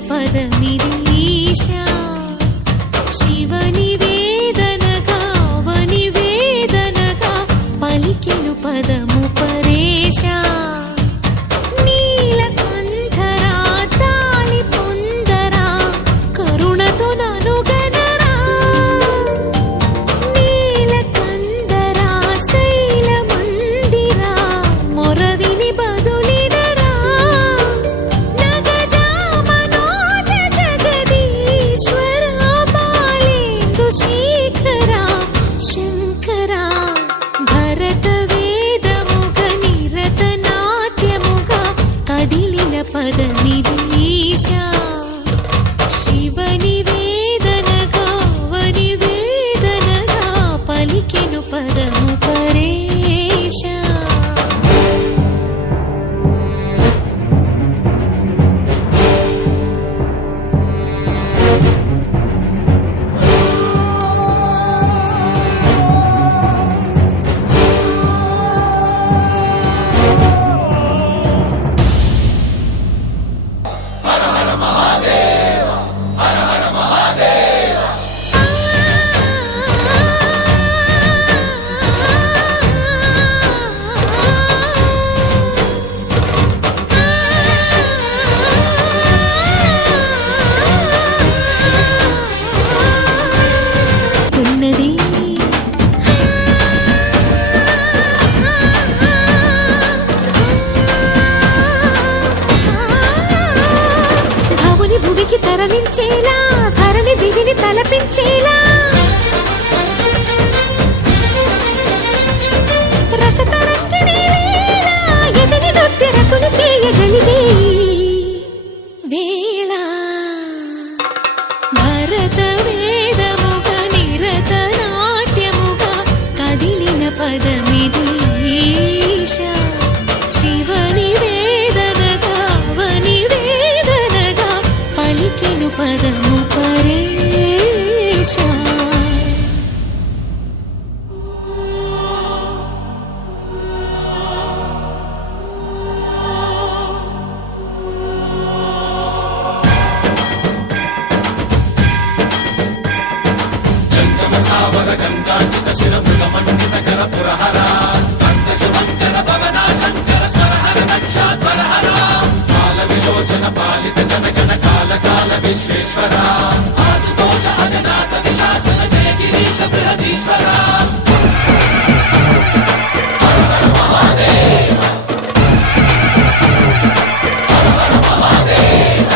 పదమిది ఈశా శివ నివేదనగా వనివేదనగా పలికెను పదము పరేశా నీలకంఠరా చాలి పొందరా కరుణతో ననుగనరా నీలకందరా శైల మందిరా మొరవిని బదులిడరా నగజా మనోజ జగదీశ్వరా బాలేందు శేఖరా శంకరా భరత వేదముగ నిరత నాట్యముగా కదిలిన పదమిది ఈశా శివ నివేదనగా వనివేదనగా పలికెను పదము పరేశా ఉన్నది భవుని భువికి తరలించేలా ధరణి దివిని తలపించేలా రసతరంగిణి వేళ ఎదిని నృత్యరతులు చేయగలిగే వేళ భరత వేదముగ నిరత నాట్యముగా కదిలిన పదమిది ఈశా శివ నివేదనగా వనివేదనగా పలికెను పదము పరేశా సావర గంగాచిత శిర మృగమండిత కర పురహర భక్త శుభంకర భవనా శంకర స్వరహర దక్షాధ్వరహర కాల విలోచన పాలిత జనగణ కాల కాల విశ్వేశ్వర ఆశుతోష అజనాస విశాసన జయ గిరీశ బృహదీశ్వర హర హర మహాదేవ హర హర మహాదేవ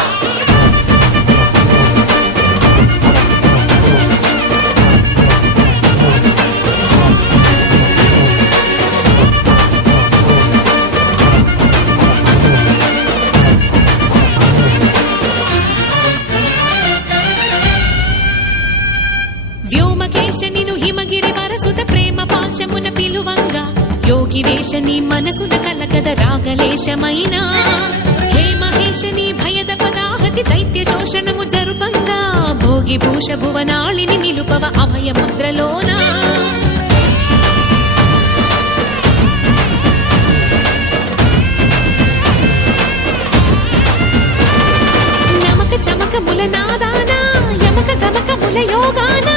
వ్యోమకేశ నిను హిమగిరి వరసుత ప్రేమ పాశమున పిలువంగా యోగి వేష నీ మనసున కలకద రాగలేశమైనా హే మహేశ నీ భయద పదాహతి దైత్య శోషణము జరుపంగా భోగి భూష భువనాళిని నిలుపవ అభయ ముద్రలోనా నమక చమక ముల నాదానా యమక గమక ముల యోగానా